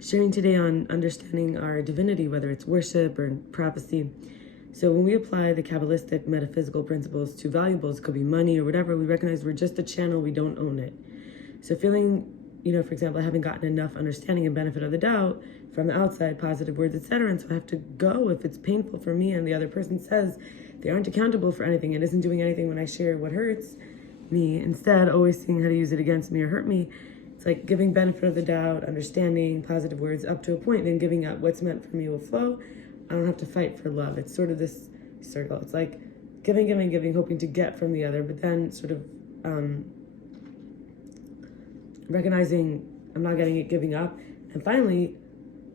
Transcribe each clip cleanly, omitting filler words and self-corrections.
Sharing today on understanding our divinity, whether it's worship or prophecy. So when we apply the Kabbalistic metaphysical principles to valuables, it could be money or whatever, we recognize we're just a channel, we don't own it. So feeling, for example, I haven't gotten enough understanding and benefit of the doubt from the outside, positive words, etc. And so I have to go if it's painful for me and the other person says they aren't accountable for anything and isn't doing anything when I share what hurts me, instead always seeing how to use it against me or hurt me. It's like giving benefit of the doubt, understanding, positive words up to a point, then giving up what's meant for me will flow. I don't have to fight for love. It's sort of this circle. It's like giving, hoping to get from the other, but then sort of recognizing I'm not getting it, giving up, and finally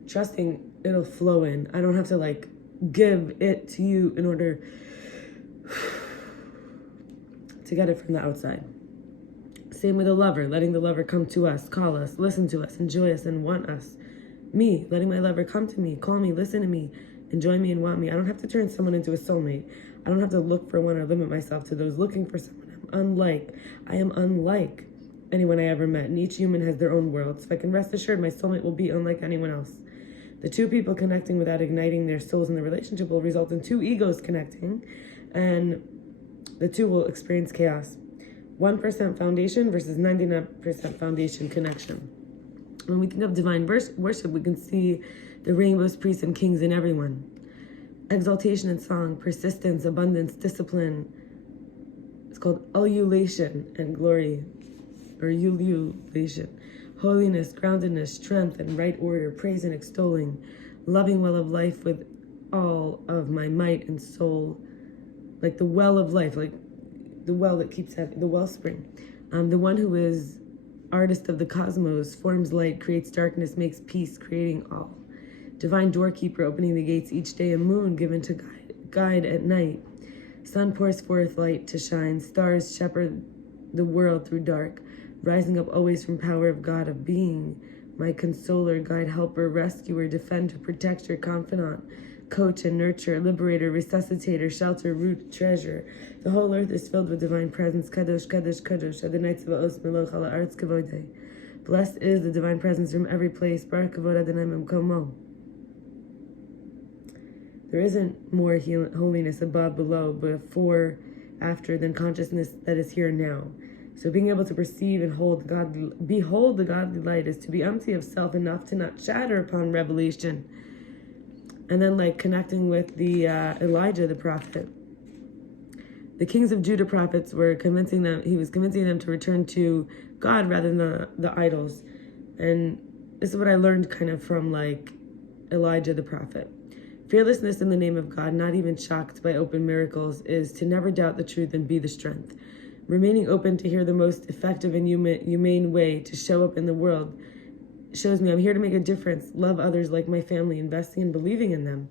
trusting it'll flow in. I don't have to give it to you in order to get it from the outside. Same with a lover, letting the lover come to us, call us, listen to us, enjoy us, and want us. Me, letting my lover come to me, call me, listen to me, enjoy me, and want me. I don't have to turn someone into a soulmate. I don't have to look for one or limit myself to those looking for someone. I am unlike anyone I ever met, and each human has their own world, so I can rest assured my soulmate will be unlike anyone else. The two people connecting without igniting their souls in the relationship will result in two egos connecting, and the two will experience chaos. 1% foundation versus 99% foundation connection. When we think of divine worship, we can see the rainbows, priests, and kings in everyone. Exaltation and song, persistence, abundance, discipline. It's called ululation and glory, or ululation. Holiness, groundedness, strength, and right order, praise and extolling, loving well of life with all of my might and soul, like the well of life, like the well that keeps having, the wellspring. The one who is artist of the cosmos, forms light, creates darkness, makes peace, creating all. Divine doorkeeper, opening the gates each day, a moon given to guide at night. Sun pours forth light to shine, stars shepherd the world through dark, rising up always from power of God of being, my consoler, guide, helper, rescuer, defender, protector, confidant, coach and nurture, liberator, resuscitator, shelter, root, treasure. The whole earth is filled with divine presence. Kadosh, Kadosh, Kadosh, Adonai Tzvaos Melech ha'aretz kavodei. Blessed is the divine presence from every place. Baruch kavod Adonai memkomo. There isn't more holiness above, below, before, after than consciousness that is here now. So being able to perceive and behold the godly light is to be empty of self enough to not shatter upon revelation. And then connecting with the Elijah, the prophet. The kings of Judah prophets he was convincing them to return to God rather than the idols. And this is what I learned kind of from Elijah the prophet. Fearlessness in the name of God, not even shocked by open miracles, is to never doubt the truth and be the strength. Remaining open to hear the most effective and humane way to show up in the world shows me I'm here to make a difference, love others like my family, investing and believing in them,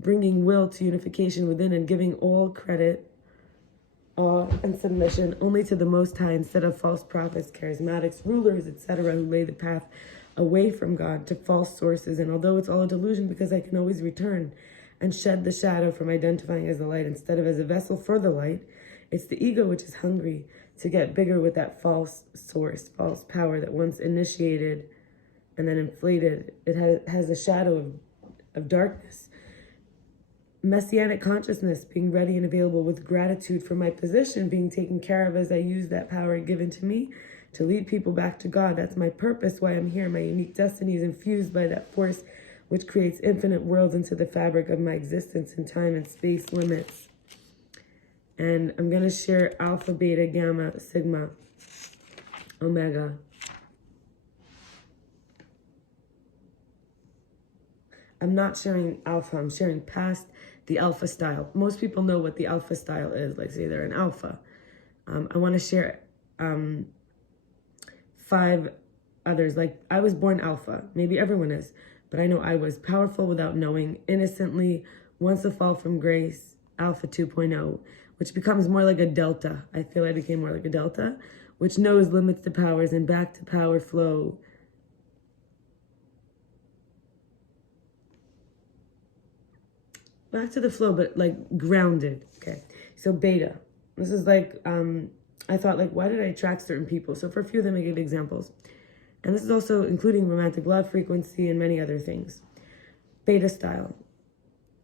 bringing will to unification within and giving all credit, awe, and submission only to the Most High instead of false prophets, charismatics, rulers, etc., who lay the path away from God to false sources. And although it's all a delusion, because I can always return and shed the shadow from identifying as the light instead of as a vessel for the light, it's the ego which is hungry to get bigger with that false source, false power that once initiated and then inflated. It has a shadow of darkness. Messianic consciousness, being ready and available with gratitude for my position, being taken care of as I use that power given to me to lead people back to God. That's my purpose, why I'm here. My unique destiny is infused by that force which creates infinite worlds into the fabric of my existence in time and space limits. And I'm going to share alpha, beta, gamma, sigma, omega. I'm not sharing alpha, I'm sharing past the alpha style. Most people know what the alpha style is, say they're an alpha. I want to share 5 others. I was born alpha, maybe everyone is, but I know I was powerful without knowing, innocently, once a fall from grace, alpha 2.0, which becomes more like a delta. I feel I became more like a delta, which knows limits to powers and back to power flow. Back to the flow, but grounded. Okay, so beta. This is I thought why did I attract certain people? So for a few of them, I gave examples. And this is also including romantic love frequency and many other things. Beta style.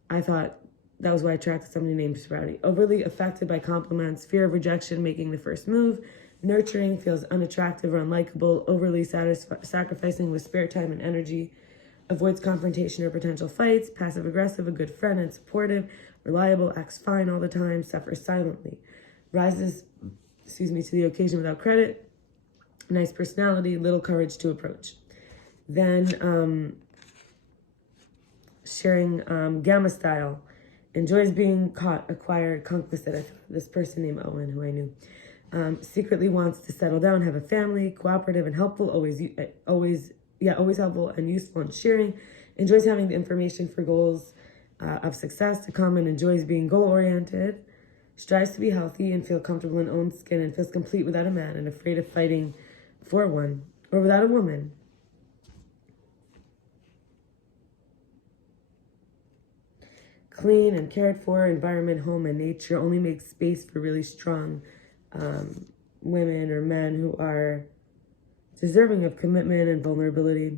I thought that was why I attracted somebody named Sprouty. Overly affected by compliments, fear of rejection, making the first move, nurturing, feels unattractive or unlikable, overly sacrificing with spare time and energy, avoids confrontation or potential fights, passive aggressive, a good friend and supportive, reliable, acts fine all the time, suffers silently, rises, to the occasion without credit, nice personality, little courage to approach. Then sharing gamma style, enjoys being caught, acquired, conquisted. This person named Owen, who I knew, secretly wants to settle down, have a family, cooperative and helpful, always helpful and useful and sharing, enjoys having the information for goals of success to come and enjoys being goal-oriented, strives to be healthy and feel comfortable in own skin and feels complete without a man and afraid of fighting for one or without a woman. Clean and cared for environment, home, and nature, only makes space for really strong women or men who are deserving of commitment and vulnerability.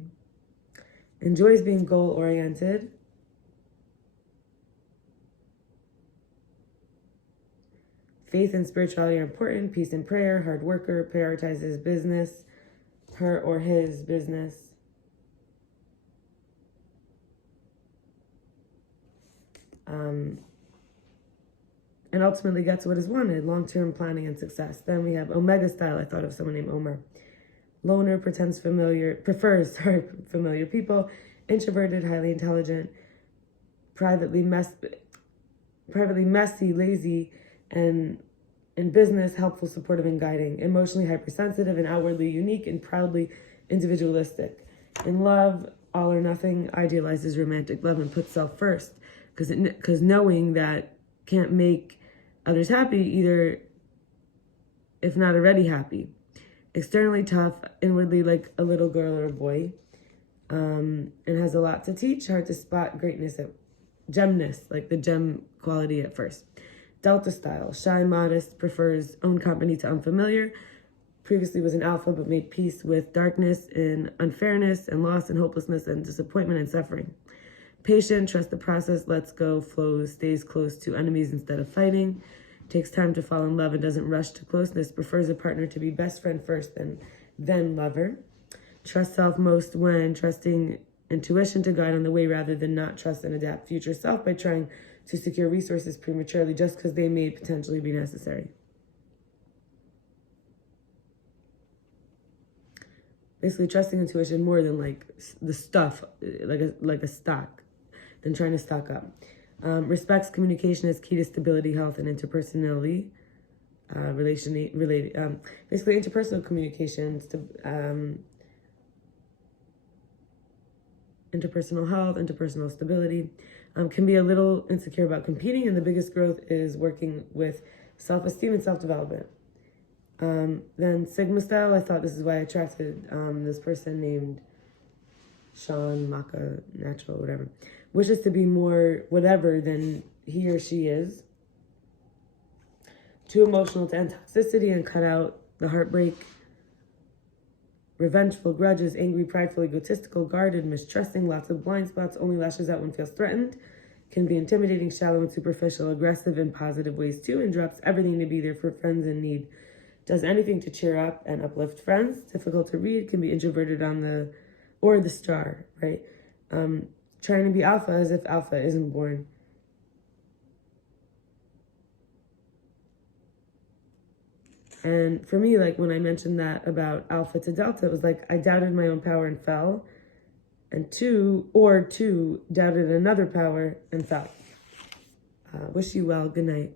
Enjoys being goal-oriented. Faith and spirituality are important. Peace and prayer. Hard worker. Prioritizes business. Her or his business. And ultimately gets what is wanted, long-term planning and success. Then we have Omega style. I thought of someone named Omar. Loner, prefers familiar people, introverted, highly intelligent, privately messy, lazy, and in business, helpful, supportive, and guiding, emotionally hypersensitive and outwardly unique and proudly individualistic. In love, all or nothing, idealizes romantic love and puts self first, because knowing that can't make others happy, either if not already happy. Externally tough, inwardly like a little girl or a boy, and has a lot to teach, hard to spot greatness at gemness, like the gem quality at first. Delta style, shy, modest, prefers own company to unfamiliar, previously was an alpha but made peace with darkness and unfairness and loss and hopelessness and disappointment and suffering. Patient, trusts the process, lets go, flows, stays close to enemies instead of fighting, takes time to fall in love and doesn't rush to closeness, prefers a partner to be best friend first then lover. Trusts self most when trusting intuition to guide on the way rather than not trust and adapt future self by trying to secure resources prematurely just because they may potentially be necessary. Basically trusting intuition more than like the stuff, like a stock, than trying to stock up. Respects communication as key to stability, health, and interpersonality. Basically interpersonal communications to interpersonal health, interpersonal stability. Can be a little insecure about competing, and the biggest growth is working with self-esteem and self-development. Then Sigma style, I thought this is why I attracted this person named Sean Maka Natural, whatever. Wishes to be more whatever than he or she is. Too emotional to end toxicity and cut out the heartbreak. Revengeful, grudges, angry, prideful, egotistical, guarded, mistrusting, lots of blind spots, only lashes out when feels threatened. Can be intimidating, shallow, and superficial, aggressive in positive ways too, and drops everything to be there for friends in need. Does anything to cheer up and uplift friends. Difficult to read, can be introverted on the star, right? Trying to be alpha as if alpha isn't born. And for me, like when I mentioned that about alpha to delta, it was like I doubted my own power and fell. And two, doubted another power and fell. Wish you well. Good night.